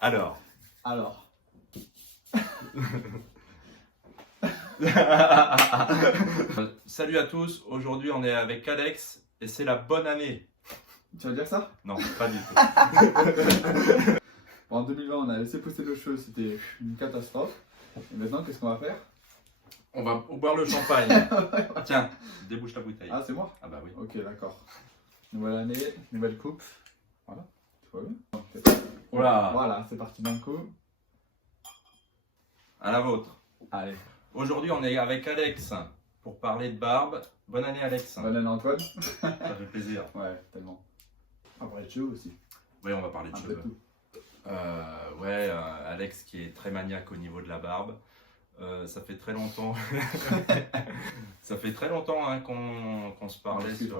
Alors. Alors. Salut à tous, aujourd'hui on est avec Alex et c'est la bonne année. Tu vas dire ça? Non, pas du tout. En 2020, on a laissé pousser nos cheveux, c'était une catastrophe. Et maintenant, qu'est-ce qu'on va faire? On va boire le champagne. Tiens, débouche la bouteille. Ah, c'est moi? Ah bah oui. Ok, d'accord. Nouvelle année, nouvelle coupe. Voilà, tout va bien. Oula. Voilà, c'est parti d'un coup. À la vôtre. Allez. Aujourd'hui on est avec Alex pour parler de barbe. Bonne année Alex. Bonne année, Antoine. Ça fait plaisir. Ouais, tellement. Après, de cheveux aussi. Oui, on va parler de Un peu de cheveux. tout. Alex qui est très maniaque au niveau de la barbe. Ça fait très longtemps. Ça fait très longtemps hein, qu'on se parlait sur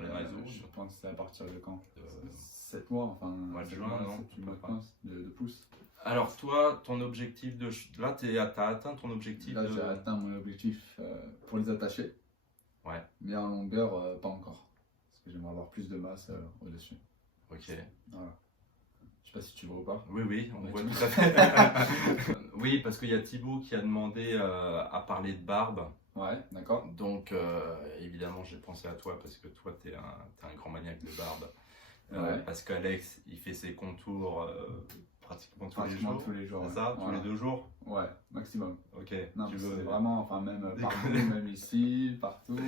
les réseaux. Je pense que c'est à partir de quand? Euh, 7 mois, enfin. mois de 7 juin, mois, non, 7 mois à peu près. de pouces. Alors toi, ton objectif de... Là, t'as atteint ton objectif Là, de... j'ai atteint mon objectif pour les attacher. Ouais. Mais en longueur, pas encore. Parce que j'aimerais avoir plus de masse au-dessus. Ok. Voilà. Je sais pas si tu vois ou pas. Oui, oui, on Ouais, voit tu- tout à fait. Oui, parce qu'il y a Thibaut qui a demandé à parler de barbe. Ouais, d'accord. Donc, évidemment, j'ai pensé à toi parce que toi, t'es un grand maniaque de barbe. Ouais. Parce qu'Alex, il fait ses contours pratiquement tous les Pratiquement jours. tous les jours. C'est ça, Voilà. tous les 2 jours. Ouais, maximum. Ok. Non, Tu c'est veux vraiment, enfin, même partout, même ici, partout,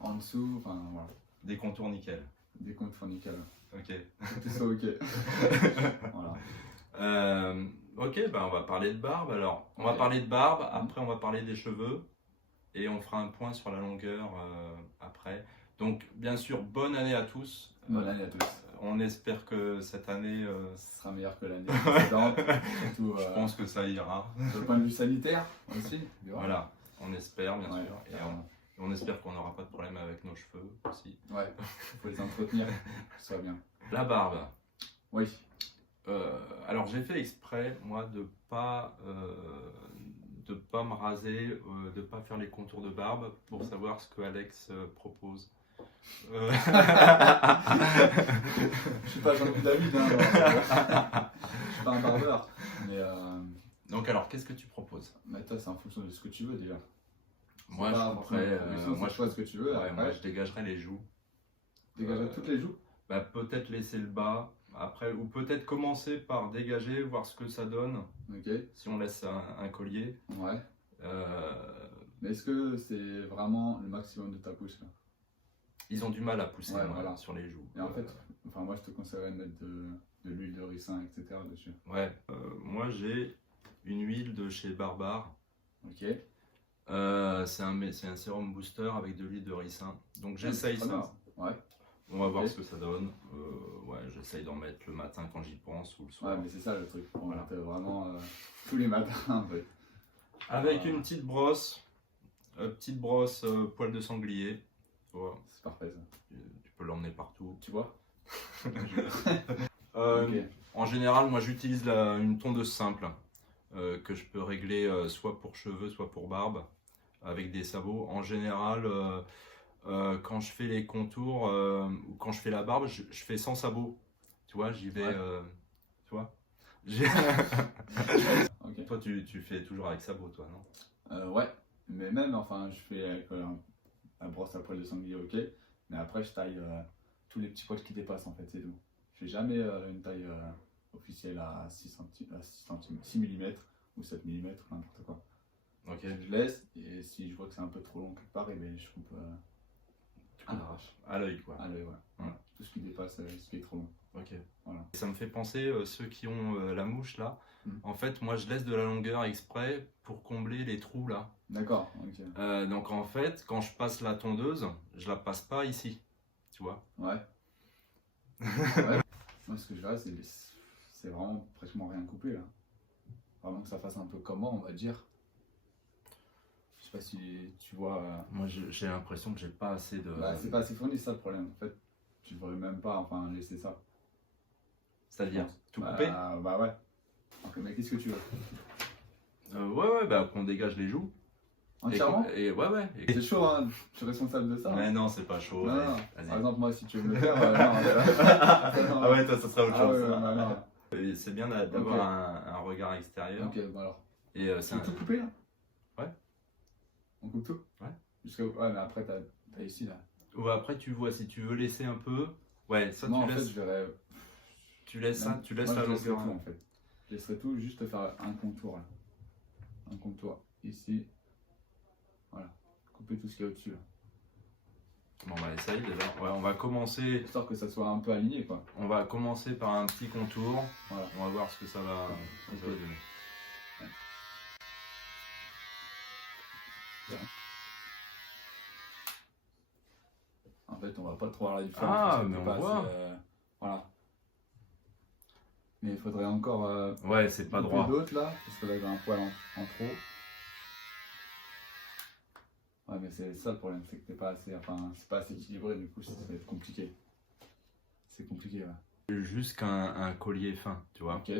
en dessous, enfin, voilà. des contours nickel. Des comptes font nickel. Ok. Tout ça, ok. Voilà. Ok, ben on va parler de barbe alors. On va Ok. parler de barbe, après on va parler des cheveux et on fera un point sur la longueur après. Donc, bien sûr, bonne année à tous. Bonne année à tous. On espère que cette année, Ce sera meilleur que l'année précédente. Surtout je pense que ça ira. sur le point de vue sanitaire aussi. tu vois. Voilà, on espère bien Ouais, sûr. Et carrément. on espère qu'on n'aura pas de problème avec nos cheveux aussi. Ouais, faut les entretenir, que ce soit bien. La barbe. Oui. Alors j'ai fait exprès moi de pas me raser, de pas faire les contours de barbe pour savoir ce que Alex propose. Je suis pas Jean-Louis David, hein, je suis pas un barbeur. Mais Donc alors qu'est-ce que tu proposes? toi, c'est en fonction de ce que tu veux déjà. Moi C'est je pas couperais, forcément moi je choisis ce que tu veux. ouais, Après, moi je dégagerais les joues. dégager toutes les joues. Bah, peut-être laisser le bas après ou peut-être commencer par dégager, voir ce que ça donne Ok. si on laisse un collier. Ouais. Euh, Mais est-ce que c'est vraiment le maximum de ta pousse là? Ils ont du mal à pousser Ouais, moi, voilà. sur les joues. Et en fait, enfin moi je te conseillerais de mettre de l'huile de ricin, etc. dessus. Ouais, moi j'ai une huile de chez Barbare. Ok. C'est un sérum booster avec de l'huile de ricin. Donc j'essaye Très ça. bien. Ouais. On va voir Ok. ce que ça donne. Ouais, j'essaye d'en mettre le matin quand j'y pense ou le soir. Ouais, mais c'est ça le truc. On Voilà. mettre vraiment tous les matins un peu. Avec une petite brosse poil de sanglier. Tu vois, C'est parfait ça. tu peux l'emmener partout. Tu vois? Euh, Ok. En général, moi j'utilise une tondeuse simple que je peux régler soit pour cheveux, soit pour barbe, avec des sabots. En général, quand je fais les contours ou quand je fais la barbe, je fais sans sabot. Tu vois, j'y vais. Ouais. Tu vois Ok. Toi, tu fais toujours avec sabot, toi, non? Ouais. Mais même, enfin, je fais avec la brosse à poil de sanglier, ok. Mais après, je taille tous les petits poils qui dépassent en fait, c'est tout. Je fais jamais une taille officielle à 6 mm ou 7 mm, n'importe quoi. Ok. Je laisse et si je vois que c'est un peu trop long quelque part, et ben, je coupe à l'arrache, À l'œil, quoi. à l'œil, ouais. Voilà. Tout ce qui dépasse, ce qui est trop long. Ok. Voilà. Ça me fait penser, ceux qui ont la mouche là, Mm. en fait, moi je laisse de la longueur exprès pour combler les trous là. D'accord, ok. Donc en fait, quand je passe la tondeuse, je la passe pas ici, tu vois. Ouais. Ouais. Moi, ce que je dirais, c'est vraiment pratiquement rien coupé là. Vraiment que ça fasse un peu comme moi, on va dire. Je sais pas si tu vois. Moi j'ai l'impression que j'ai pas assez de. Bah, c'est pas assez fourni, c'est ça le problème. En fait, tu devrais même pas enfin laisser ça. C'est-à-dire tout Bah, couper. Bah ouais. Ok, mais qu'est-ce que tu veux? Ouais, bah qu'on dégage les joues. Entièrement? Et ouais. C'est chaud, hein. Je suis responsable de ça. Mais non, c'est pas chaud. Non, allez, non. vas-y. Par exemple, moi, si tu veux me le faire, non. Ah ouais, toi, ça serait autre Ah chose. ouais, bah, non. Et c'est bien d'avoir Ok. un regard extérieur. Ok, bon alors. Et c'est Tu veux tout couper là? Ouais. On coupe tout? Ouais. Ouais, mais après, t'as ici là. Ou après, tu vois, si tu veux laisser un peu. Ouais, ça, Moi, tu en fait, laisses, je verrais. tu laisses ça, tu laisses Moi, la je laisserais longueur. tout en fait. Je laisserais tout, juste faire un contour là. Un contour ici. Voilà. Couper tout ce qu'il y a au-dessus là. Bon, bah, essaye déjà. Ouais, on va commencer. Histoire que ça soit un peu aligné quoi. On va commencer par un petit contour. Voilà. On va voir ce que ça va, ce que ça va Ok. donner. En fait, on va pas trop voir la différence. Ah, parce que mais t'es on pas voit. assez, voilà. Mais il faudrait encore Ouais, c'est pas couper droit. d'autres là, parce que là j'ai un poil en trop. Ouais, mais c'est ça le problème, c'est que t'es pas assez, enfin, c'est pas assez équilibré, du coup, ça va être compliqué. C'est compliqué, ouais. Juste un collier fin, tu vois. Ok.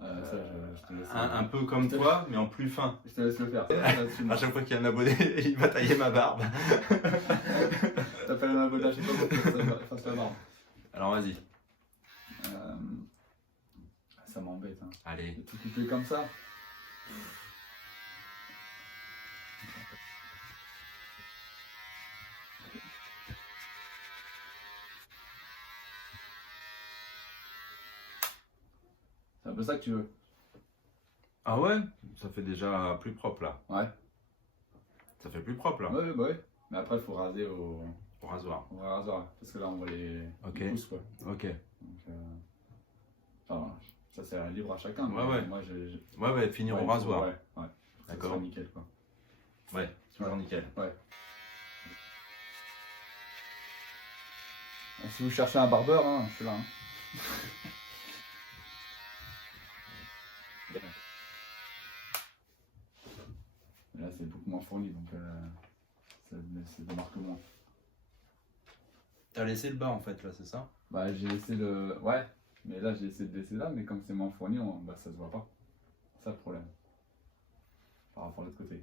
Ça, je te laisse. Un peu comme toi, mais en plus fin. Je te laisse le faire. Là-dessus, À chaque fois qu'il y a un abonné, il va tailler ma barbe. t'appelles un avocat, je sais pas pourquoi ça fasse la barbe. Alors vas-y. Ça m'embête, hein. Allez. De tout couper comme ça. C'est un peu ça que tu veux. Ah ouais? Ça fait déjà plus propre là. Ouais. Ça fait plus propre là. Ouais, bah ouais. Mais après, il faut raser Au rasoir. au rasoir. Parce que là, on voit les pouces, quoi. Ok. Donc, enfin, ça, c'est libre à chacun. Ouais, mais ouais. Moi, Ouais, finir ouais, au rasoir. Ouais, ouais. Faut que ça D'accord. soit nickel, quoi. Ouais, toujours Ouais. nickel. Ouais. Si vous cherchez un barbeur, hein, je suis là. Hein. Là, c'est beaucoup moins fourni, donc ça démarque moins. T'as laissé le bas en fait là, c'est ça? Bah, j'ai laissé le. Ouais, mais là, j'ai essayé de laisser là, mais comme c'est moins fourni, bah, ça se voit pas. C'est ça le problème. Par rapport à l'autre côté.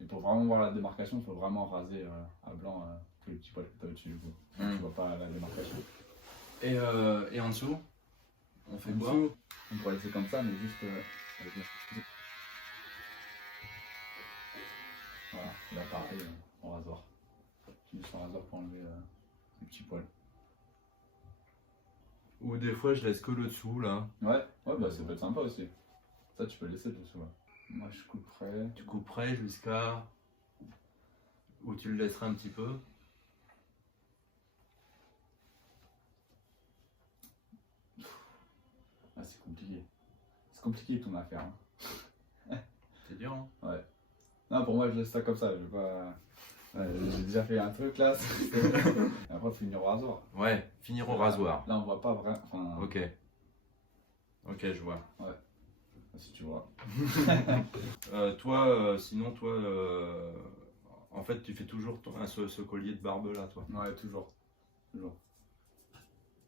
Et pour vraiment voir la démarcation, il faut vraiment raser à blanc tous les petits poils que tu as au-dessus du coup. Tu vois pas la démarcation. Et en dessous? On fait En quoi? dessous, on pourrait laisser comme ça, mais juste avec voilà, là pareil, en rasoir. J'ai mis sur rasoir pour enlever les petits poils. Ou des fois je laisse que le dessous là. Ouais, bah ça peut être sympa aussi. Ça, tu peux le laisser dessous. Ouais. Moi, je couperais. Tu couperais jusqu'à. Ou tu le laisserais un petit peu. Ah, c'est compliqué. C'est compliqué ton affaire. Hein. C'est dur hein? Ouais. Non, pour moi, je laisse ça comme ça. Je vais pas. J'ai déjà fait un truc là. Et après, finir au rasoir. Ouais, finir au rasoir. Là, on voit pas vraiment. Enfin, Ok. Ok, je vois. si tu vois. Sinon toi, en fait tu fais toujours ce collier de barbe là toi. Ouais, toujours. Toujours.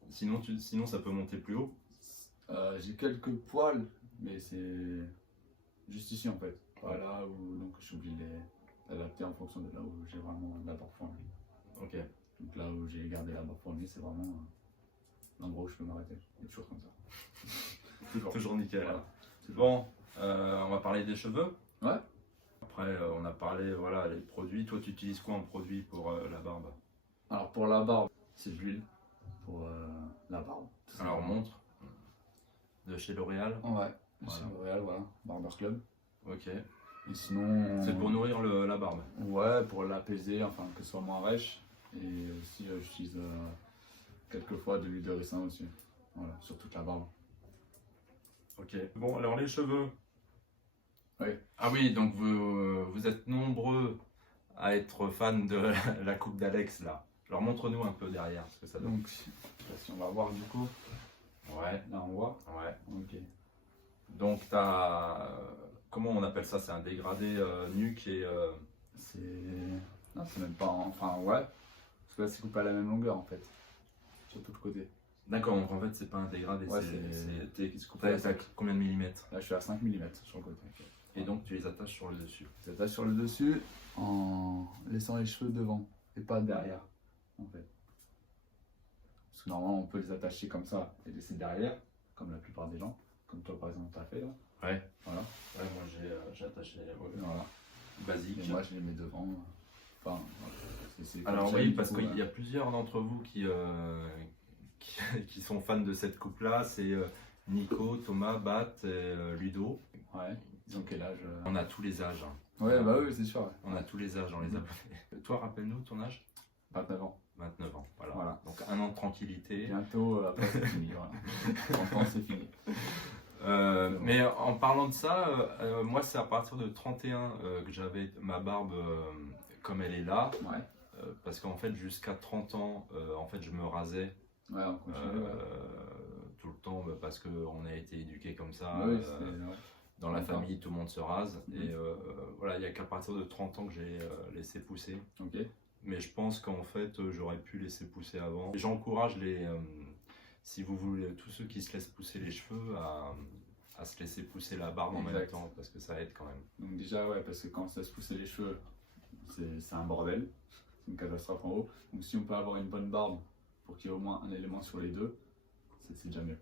Sinon ça peut monter plus haut. J'ai quelques poils, mais c'est juste ici en fait. Voilà où donc je suis obligé de les adapter en fonction de là où j'ai vraiment la barbe fournie. Ok. Donc là où j'ai gardé la barbe fournie, c'est vraiment l'endroit où je peux m'arrêter. Et toujours comme ça. Toujours nickel. Voilà. Bon, on va parler des cheveux. Ouais. Après, on a parlé, voilà, les produits. Toi, tu utilises quoi en produit pour la barbe? Alors pour la barbe, c'est de l'huile. Pour la barbe. Alors, montre. De chez L'Oréal. Ouais. Voilà. C'est L'Oréal, voilà. Barber Club. Ok. Et sinon. C'est pour nourrir la barbe. Ouais, pour l'apaiser, enfin que ce soit moins rêche. Et aussi, j'utilise quelquefois de l'huile de ricin aussi. Voilà, sur toute la barbe. Ok. Bon, alors les cheveux. Oui. Ah oui, donc vous êtes nombreux à être fans de la coupe d'Alex là. Alors montre-nous un peu derrière ce que ça donne. Donc, je sais pas si on va voir du coup. Ouais, Là, on voit. ouais. Ok. Donc t'as, comment on appelle ça? C'est un dégradé nuque et C'est. Non, c'est même pas. Enfin, ouais. Parce que là, c'est coupé à la même longueur en fait. Sur tout le côté. d'accord. Donc en fait c'est pas un dégradé, Ouais, t'as combien de millimètres? Là, je suis à 5 mm sur le côté. Et donc tu les attaches sur le dessus. Je t'attache sur le dessus en laissant les cheveux devant et pas derrière en fait. Parce que normalement, on peut les attacher comme ça et laisser derrière, comme la plupart des gens. Comme toi, par exemple, tu as fait là. Ouais. Voilà. Ouais, moi j'ai attaché Voilà. basique. Et moi, je les mets devant. Enfin, c'est comme Alors j'aime, oui, du parce coup, qu'il y a plusieurs d'entre vous qui sont fans de cette coupe-là. C'est Nico, Thomas, Bat et Ludo. Ouais. Ils ont quel âge On a tous les âges. Ouais, bah oui, c'est sûr. Ouais. On a tous les âges dans les abonnés. Toi, rappelle-nous ton âge? 29 ans. 29 ans, voilà. Voilà. Donc un an de tranquillité. Bientôt, après, c'est fini. Voilà. 30 ans, c'est fini. Mais en parlant de ça, moi c'est à partir de 31 que j'avais ma barbe comme elle est là. Ouais. Parce qu'en fait jusqu'à 30 ans, en fait je me rasais Ouais, on continue. Ouais. tout le temps parce qu'on a été éduqué comme ça. Ouais, ouais. Dans la famille, tout le monde se rase. Mhm. Et voilà, il n'y a qu'à partir de 30 ans que j'ai laissé pousser. Ok. Mais je pense qu'en fait, j'aurais pu laisser pousser avant. Et j'encourage si vous voulez, tous ceux qui se laissent pousser les cheveux à se laisser pousser la barbe en même temps, parce que ça aide quand même. Donc déjà, ouais, parce que quand on se laisse pousser les cheveux, c'est un bordel. C'est une catastrophe en haut. Donc si on peut avoir une bonne barbe pour qu'il y ait au moins un élément sur les deux, c'est déjà mieux.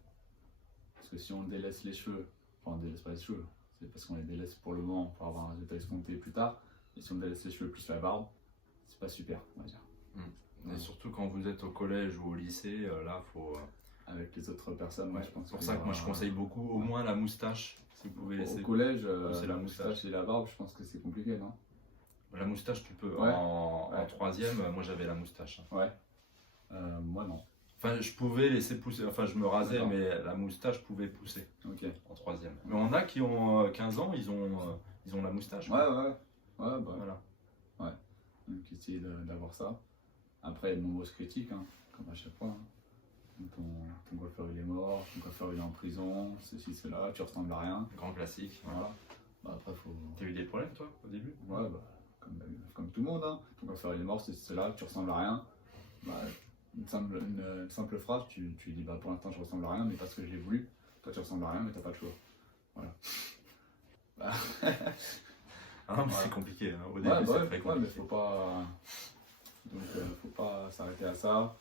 Parce que si on délaisse les cheveux, enfin on délaisse pas les cheveux, c'est parce qu'on les délaisse pour le moment pour avoir un résultat escompté plus tard. Et si on délaisse les cheveux plus la barbe, c'est pas super, on va dire. Et surtout quand vous êtes au collège ou au lycée, là faut. Avec les autres personnes, ouais, je pense. C'est pour ça que moi je conseille beaucoup, au moins la moustache, si vous pouvez laisser. Au collège, la moustache et la barbe, je pense que c'est compliqué, non? La moustache, tu peux. Ouais. En troisième, moi j'avais la moustache. Ouais. Moi non. Enfin, je pouvais laisser pousser, enfin je me rasais, mais la moustache pouvait pousser. Ok. En troisième. Mais on a qui ont 15 ans, ils ont la moustache. Ouais, ouais. Ouais, bah. Voilà. Ouais. Donc essayer d'avoir ça. Après, il y a de nombreuses critiques, hein, comme à chaque fois. Hein. Ton coiffeur il est mort, ton coiffeur il est en prison, ceci, cela, tu ressembles à rien. Grand classique. Voilà. Bah, après, faut. T'as eu des problèmes toi au début? Ouais, bah, comme tout le monde. Hein. Ton coiffeur il est mort, ceci, cela, tu ressembles à rien. Bah, une simple phrase, tu dis bah pour l'instant je ressemble à rien, mais parce que je l'ai voulu. Toi tu ressembles à rien, mais t'as pas de choix. Voilà. Bah. Ah, mais c'est compliqué. Hein. Au début, c'est très compliqué. Ouais, mais faut pas. Donc, faut pas s'arrêter à ça.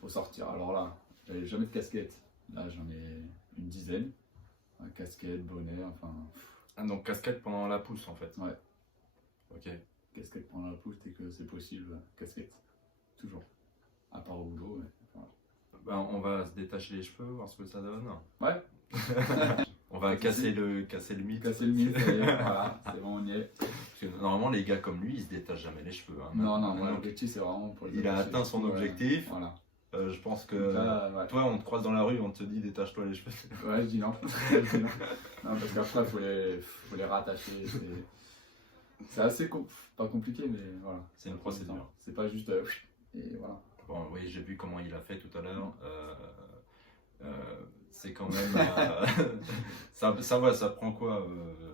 Faut sortir. Alors là, j'avais jamais de casquette. Là, j'en ai une dizaine. Casquette, bonnet, enfin. Ah, donc casquette pendant la pousse en fait. Ouais. Ok. Casquette pendant la pousse, dès que c'est possible, casquette. Toujours. À part au boulot, ouais. Voilà. Ben, on va se détacher les cheveux, voir ce que ça donne. Ouais. On va casser le mythe. Casser le mythe, voilà, c'est bon, on y est. Parce que normalement, les gars comme lui, ils se détachent jamais les cheveux. Hein. Non, mon objectif c'est vraiment pour les. Il a atteint son objectif. Voilà. Je pense que là, toi, on te croise dans la rue, on te dit détache-toi les cheveux. Ouais, je dis non. Non, parce qu'après, faut les rattacher. C'est assez pas compliqué, mais voilà. C'est une procédure. C'est pas juste. Et voilà. Bon, oui, j'ai vu comment il a fait tout à l'heure. C'est quand même. Ça va, ça prend quoi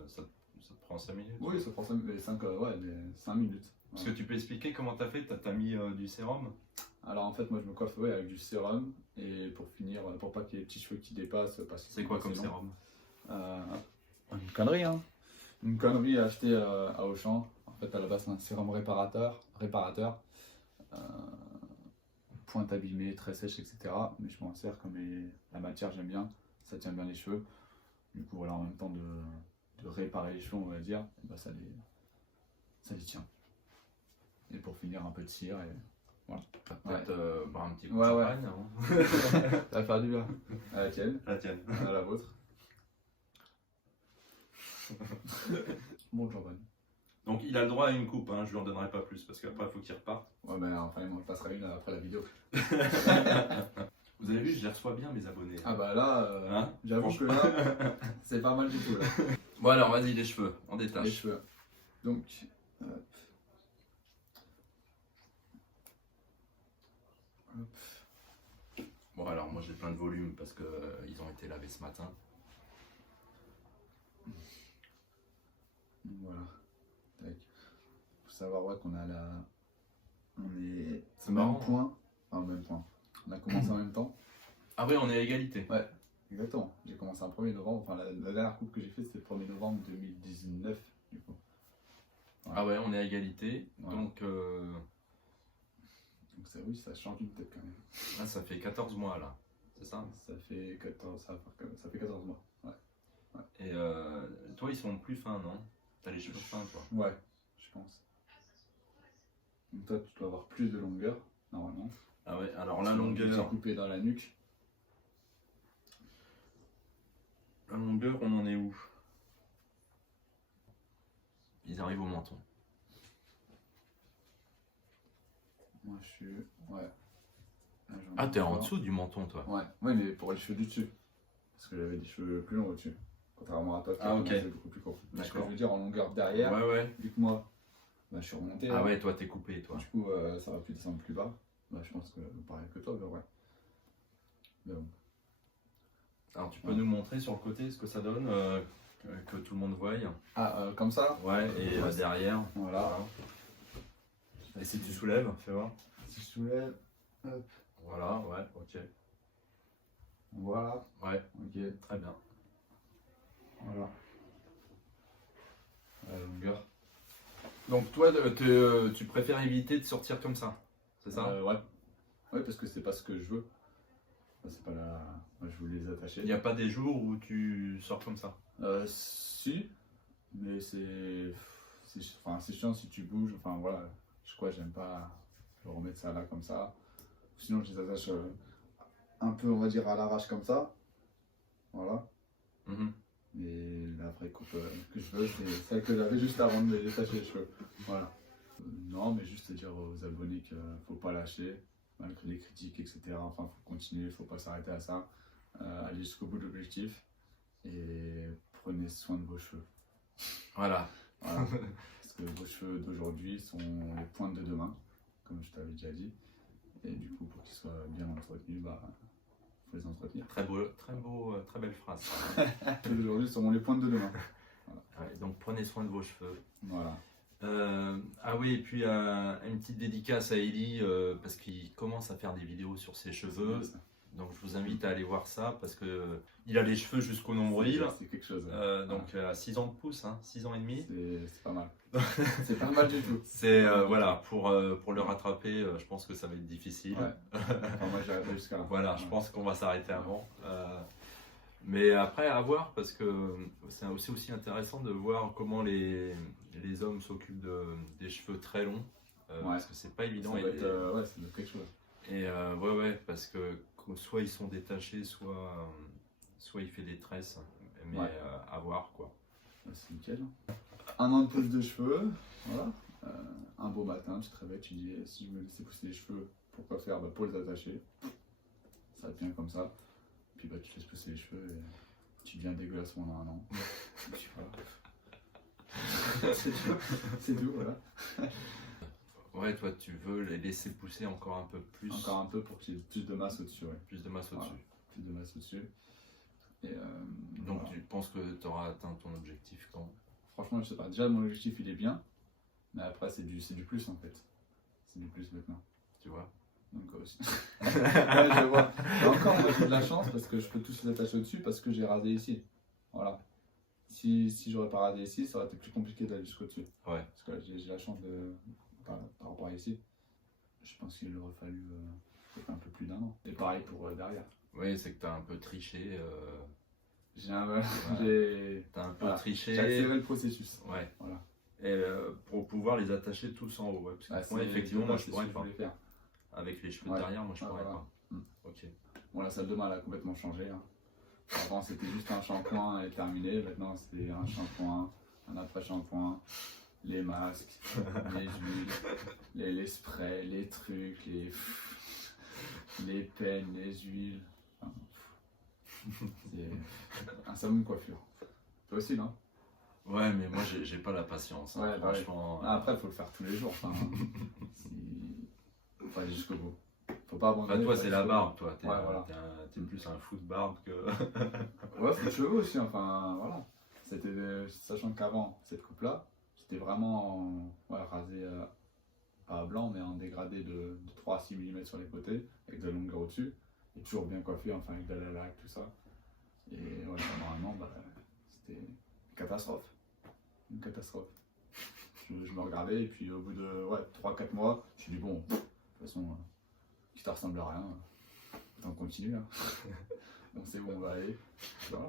ça te prend 5 minutes? Oui, ça prend 5 minutes. Parce que tu peux expliquer comment tu as fait? T'as mis du sérum? Alors en fait, moi je me coiffe avec du sérum et pour finir, pour pas qu'il y ait les petits cheveux qui dépassent. C'est quoi comme sérum? Une connerie, hein. Une connerie achetée à Auchan. En fait, à la base, c'est un sérum réparateur. Pointe abîmée, très sèche, etc. Mais je m'en sers comme la matière, j'aime bien. Ça tient bien les cheveux. Du coup, voilà, en même temps de réparer les cheveux, on va dire, et bah, ça les tient. Et pour finir, un peu de cire et voilà. Peut-être boire un petit coup de champagne avant. Ça va faire du bien. À la tienne. À la tienne. À la vôtre. Bon champagne. Donc il a le droit à une coupe, hein, je lui en donnerai pas plus parce qu'après il faut qu'il reparte. Ouais, mais enfin il m'en passera une après la vidéo. Vous avez vu, je les reçois bien mes abonnés. Ah bah là, hein, j'avoue que là, c'est pas mal du tout là. Bon alors vas-y, les cheveux, on détache. Les cheveux. Donc, bon alors moi j'ai plein de volume parce que ils ont été lavés ce matin. Voilà. Tac. Faut savoir qu'on a on est C'est marrant. Point. Enfin, même point. On a commencé en même temps. Ah oui, on est à égalité. Ouais, exactement. J'ai commencé un 1er novembre. Enfin, la dernière coupe que j'ai faite, c'était le 1er novembre 2019, du coup. Voilà. Ah ouais, on est à égalité. Voilà. Donc Donc oui, ça change d'une tête quand même. Là, ça fait 14 mois là, c'est ça? Ça fait 14 mois. Ouais. Et toi, ils sont plus fins, non? T'as les cheveux fins, toi? Ouais, je pense. Donc toi, tu dois avoir plus de longueur, normalement. Ah ouais, alors Parce la que longueur, j'ai coupé dans la nuque. on en est où? Ils arrivent au menton. Moi, je suis... Ouais. Là, j'en ai Ah, t'es en encore. dessous du menton, toi? Ouais, mais pour les cheveux du dessus. Parce que j'avais des cheveux plus longs au-dessus. Contrairement à toi, qui Ah, ok. c'est beaucoup plus court. Mais ce que D'accord. je veux dire, en longueur derrière, Ouais. vu que moi, je suis remonté. Ah là. ouais, toi, t'es coupé, toi. Du coup, ça va plus descendre plus bas. Je pense que pareil que toi, mais ouais. Mais bon. Alors, tu peux nous montrer sur le côté ce que ça donne, que tout le monde voie? Ah, comme ça? Ouais, et Ouais. derrière. Voilà. Et si tu soulèves, fais voir. Si je soulève, hop, Voilà, ouais, ok. voilà, Ouais, ok, très bien. voilà. La longueur. Donc, toi, tu préfères éviter de sortir comme ça, c'est ça? Ouais. Ouais, parce que c'est pas ce que je veux. Enfin, c'est pas la. Moi, je voulais les attacher. Il n'y a pas des jours où tu sors comme ça? Si, mais enfin, c'est chiant si tu bouges. Enfin, voilà, j'aime pas le remettre ça là comme ça. Sinon, je les attache un peu, on va dire, à l'arrache comme ça. Voilà. Mhm. Mais la vraie coupe que je veux, c'est celle que j'avais juste avant de me détacher les cheveux. Voilà. Non, mais juste dire aux abonnés qu'il faut pas lâcher, malgré les critiques, etc. Enfin, faut continuer, faut pas s'arrêter à ça. Aller jusqu'au bout de l'objectif et prenez soin de vos cheveux. Voilà. Voilà. Parce que vos cheveux d'aujourd'hui sont les pointes de demain, comme je t'avais déjà dit. Et du coup, pour qu'ils soient bien entretenus, faut les entretenir. Très belle phrase. Ceux d'aujourd'hui seront les pointes de demain. Ouais, donc, prenez soin de vos cheveux. Voilà. Ah oui, et puis une petite dédicace à Ellie parce qu'il commence à faire des vidéos sur ses cheveux. Donc je vous invite à aller voir ça parce que il a les cheveux jusqu'au nombril. C'est quelque chose. Donc à 6 ans de pouce, 6 ans et demi. C'est pas mal. C'est pas mal du tout. C'est voilà, pour le rattraper, je pense que ça va être difficile. Ouais. Enfin, moi j'ai arrêté jusqu'à là. Voilà, je pense qu'on va s'arrêter avant. Mais après, à voir, parce que c'est aussi intéressant de voir comment les hommes s'occupent des cheveux très longs. Parce que c'est pas évident. Ça doit être, ouais, ça doit être quelque chose. Et ouais, parce que soit ils sont détachés, soit il fait des tresses. Mais Ouais. à voir, quoi. C'est nickel. Un an de pose de cheveux, voilà. Un beau matin, tu te réveilles, tu dis si je me laissais pousser les cheveux, pourquoi faire? Pour les attacher. Ça te vient comme ça. Puis tu te laisses pousser les cheveux et tu deviens dégueulasse pendant un an. Et puis voilà. C'est tout, voilà. Ouais, toi, tu veux les laisser pousser encore un peu plus. Encore un peu pour qu'il y ait plus de masse au-dessus, ouais. Plus de masse au-dessus. Voilà. Plus de masse au-dessus. Et Donc, voilà. tu penses que tu auras atteint ton objectif quand? Franchement, je sais pas. Déjà, mon objectif, il est bien. Mais après, c'est du plus, en fait. C'est du plus maintenant. Tu vois? Donc aussi. Ouais, je vois. Et encore, moi, j'ai de la chance parce que je peux tous les attacher au-dessus parce que j'ai rasé ici. Voilà. Si j'aurais pas rasé ici, ça aurait été plus compliqué d'aller jusqu'au-dessus. Ouais. Parce que là, j'ai la chance de... Par rapport à ici, je pense qu'il aurait fallu peut-être un peu plus d'un an. Et pareil pour derrière. Oui, c'est que tu as un peu triché. T'as un peu Voilà. triché. J'ai accéléré le processus. Ouais. Voilà. Et pour pouvoir les attacher tous en haut. Ouais, parce que moi, effectivement, moi, je pourrais pas. Faire. Avec les cheveux Ouais. derrière, moi, je pourrais Voilà. pas. Ok. Bon, la salle de bain, elle a complètement changé. Hein. Avant, c'était juste un shampoing et terminé. Maintenant, c'est un shampoing, un après-shampoing, les masques, les huiles, les sprays, les trucs, les peines, les huiles. Enfin, c'est un salon de coiffure. Toi aussi, non? Ouais, mais moi, j'ai pas la patience. Hein, Ouais, franchement. Après, il faut le faire tous les jours. Enfin, faut aller jusqu'au bout. Faut pas abandonner. Toi, c'est la barbe, toi. T'es Ouais, voilà. t'es plus un fou de barbe que. Ouais, faut de cheveux aussi, enfin voilà. Sachant qu'avant, cette coupe-là, c'était vraiment rasé pas à blanc, mais en dégradé de 3 à 6 mm sur les côtés, avec de la longueur au-dessus, et toujours bien coiffé, enfin avec de la laque, tout ça. Et ouais, normalement, c'était une catastrophe. Une catastrophe. Je me regardais, et puis au bout de 3-4 mois, je me suis dit, bon, toute façon, qui te ressemble à rien, autant continuer. Hein. On sait où on va aller. Voilà.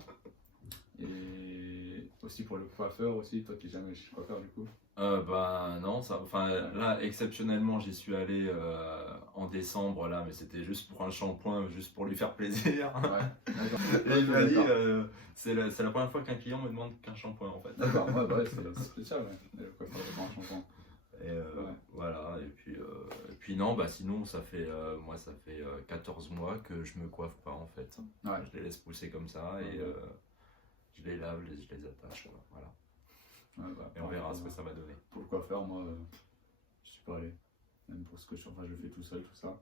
Et aussi pour le coiffeur aussi, toi qui n'es jamais chez le coiffeur du coup. Bah non, là exceptionnellement j'y suis allé en décembre là, mais c'était juste pour un shampoing, juste pour lui faire plaisir. Ouais, d'accord. Et il m'a dit, c'est la première fois qu'un client me demande qu'un shampoing en fait. D'accord, ouais, bah ouais, c'est spécial, ouais. Le coiffeur de un shampoing. Et Ouais. voilà, et puis non, bah sinon ça fait, moi ça fait 14 mois que je me coiffe pas en fait. Ouais. Je les laisse pousser comme ça et Ouais. je les lave, je les attache, quoi. Voilà. Ouais, bah, Et on verra ce que ça va donner. pour le coiffeur, moi, je suis pas allé. Même pour ce que je fais, enfin, je le fais tout seul, tout ça.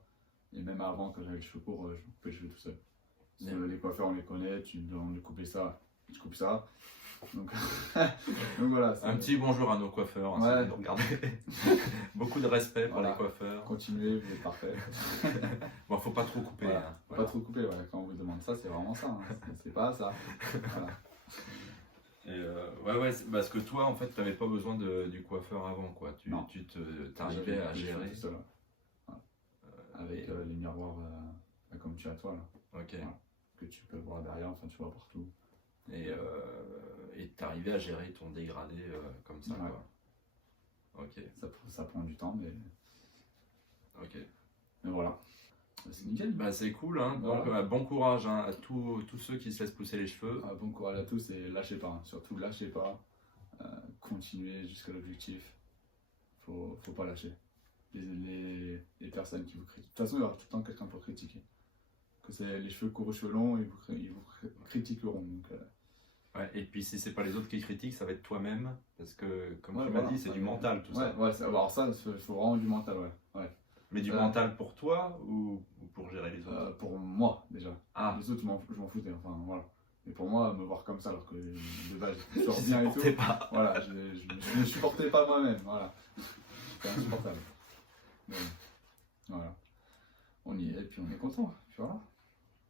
Et même avant, quand j'avais les cheveux courts, je coupais les cheveux tout seul. Parce que les coiffeurs, on les connaît, tu me demandes de couper ça, tu coupes ça. Donc, donc voilà. Un petit bonjour à nos coiffeurs, hein, Ouais. si vous nous regardez. Beaucoup de respect pour Voilà. les coiffeurs. Continuez, vous êtes parfait. Bon, faut pas trop couper. Voilà. Hein. Faut Voilà. pas trop couper, ouais. Quand on vous demande ça, c'est vraiment ça. Hein. C'est pas ça. Voilà. Et ouais, parce que toi, en fait, tu n'avais pas besoin du coiffeur avant, quoi. Non. T'arrivais à J'avais les cheveux gérer. tout seul, ouais. Avec les miroirs comme tu as toi là, Ok. que tu peux voir derrière, enfin tu vois partout. Et t'arrivais à gérer ton dégradé comme ça, Ouais. quoi. Ok. Ça prend du temps, Ok. mais voilà. C'est nickel. Bah, c'est cool, hein. Donc, Voilà. bon courage hein, à tous ceux qui se laissent pousser les cheveux. Bon courage à tous et lâchez pas, hein. Surtout lâchez pas. Continuez jusqu'à l'objectif. Faut pas lâcher. Les personnes qui vous critiquent. De toute façon, il y aura tout le temps quelqu'un pour critiquer. Que c'est les cheveux courts ou cheveux longs, ils vous critiqueront. Donc, Ouais, et puis, si c'est pas les autres qui critiquent, ça va être toi-même. Parce que, comme ouais, tu m'as voilà. dit, c'est du mental tout ouais, ça. Ouais, alors ça, il faut vraiment du mental, ouais. Mais du mental pour toi ou pour gérer les autres? Pour moi, déjà. Ah, Les autres, je m'en foutais, enfin voilà. Mais pour moi, me voir comme ça, alors que de base, je sors je bien et tout. supportais pas. Voilà, je me supportais pas moi-même, voilà. C'était insupportable. Mais, voilà. On y est, et puis on est content. Puis voilà.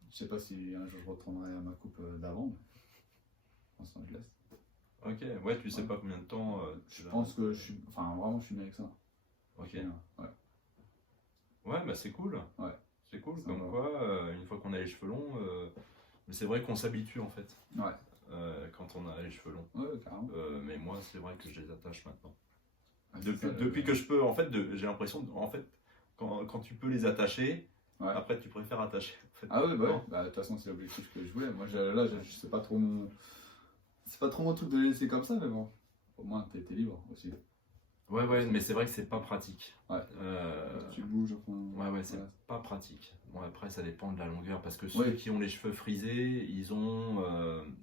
Je sais pas si un jour je retournerai à ma coupe d'avant, mais pour l'instant, je laisse. Ok, ouais, tu sais Ouais. pas combien de temps. Je pense que je suis. Enfin, vraiment, je suis bien avec ça. Ok. Ouais. Ouais, bah c'est cool. Ouais. C'est cool, Ça comme va. quoi, une fois qu'on a les cheveux longs, mais c'est vrai qu'on s'habitue en fait, Ouais. quand on a les cheveux longs. Ouais, carrément. Mais moi, c'est vrai que je les attache maintenant. Ouais, c'est Depuis ça, que je peux, en fait, j'ai l'impression, en fait, quand tu peux les attacher, Ouais. après tu préfères attacher. En fait. Ah ouais, bah ouais. Non. Bah, de toute façon, c'est l'objectif que je voulais. Moi, je sais pas trop mon. C'est pas trop mon truc de les laisser comme ça, mais bon. Au moins, t'es libre aussi. Ouais, mais c'est vrai que c'est pas pratique. Ouais. Tu bouges, enfin. Ouais, c'est voilà. pas pratique. Bon, après, ça dépend de la longueur, parce que Ouais. ceux qui ont les cheveux frisés, ils ont.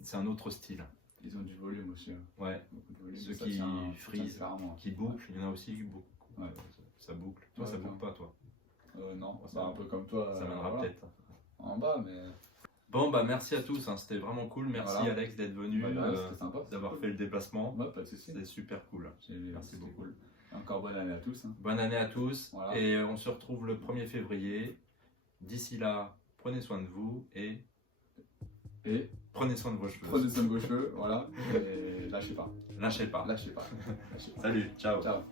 C'est un autre style. Ils ont du volume aussi. Hein. Ouais. Beaucoup de volume. Ceux Ça qui tient frisent, carrément. qui bouclent, il y en a aussi beaucoup. Ouais. Ça boucle. Toi, Ouais, ça ouais. boucle pas, toi. Non, Ça- c'est un peu comme toi. Ça viendra voilà. peut-être. En bas, mais. Bon, bah merci à tous, hein, c'était vraiment cool. Merci Voilà. Alex d'être venu, Bah, là, c'était sympa. d'avoir c'était fait le déplacement. cool. Ouais, pas de soucis. C'est super cool. Merci C'était beaucoup. cool. Encore bonne année à tous. Hein. Bonne année à tous Voilà. et on se retrouve le 1er février. D'ici là, prenez soin de vous et Et prenez soin de vos cheveux. prenez soin de vos cheveux, voilà. Et lâchez pas. Lâchez pas. Lâchez pas. Lâchez pas. Salut, ciao. Ciao.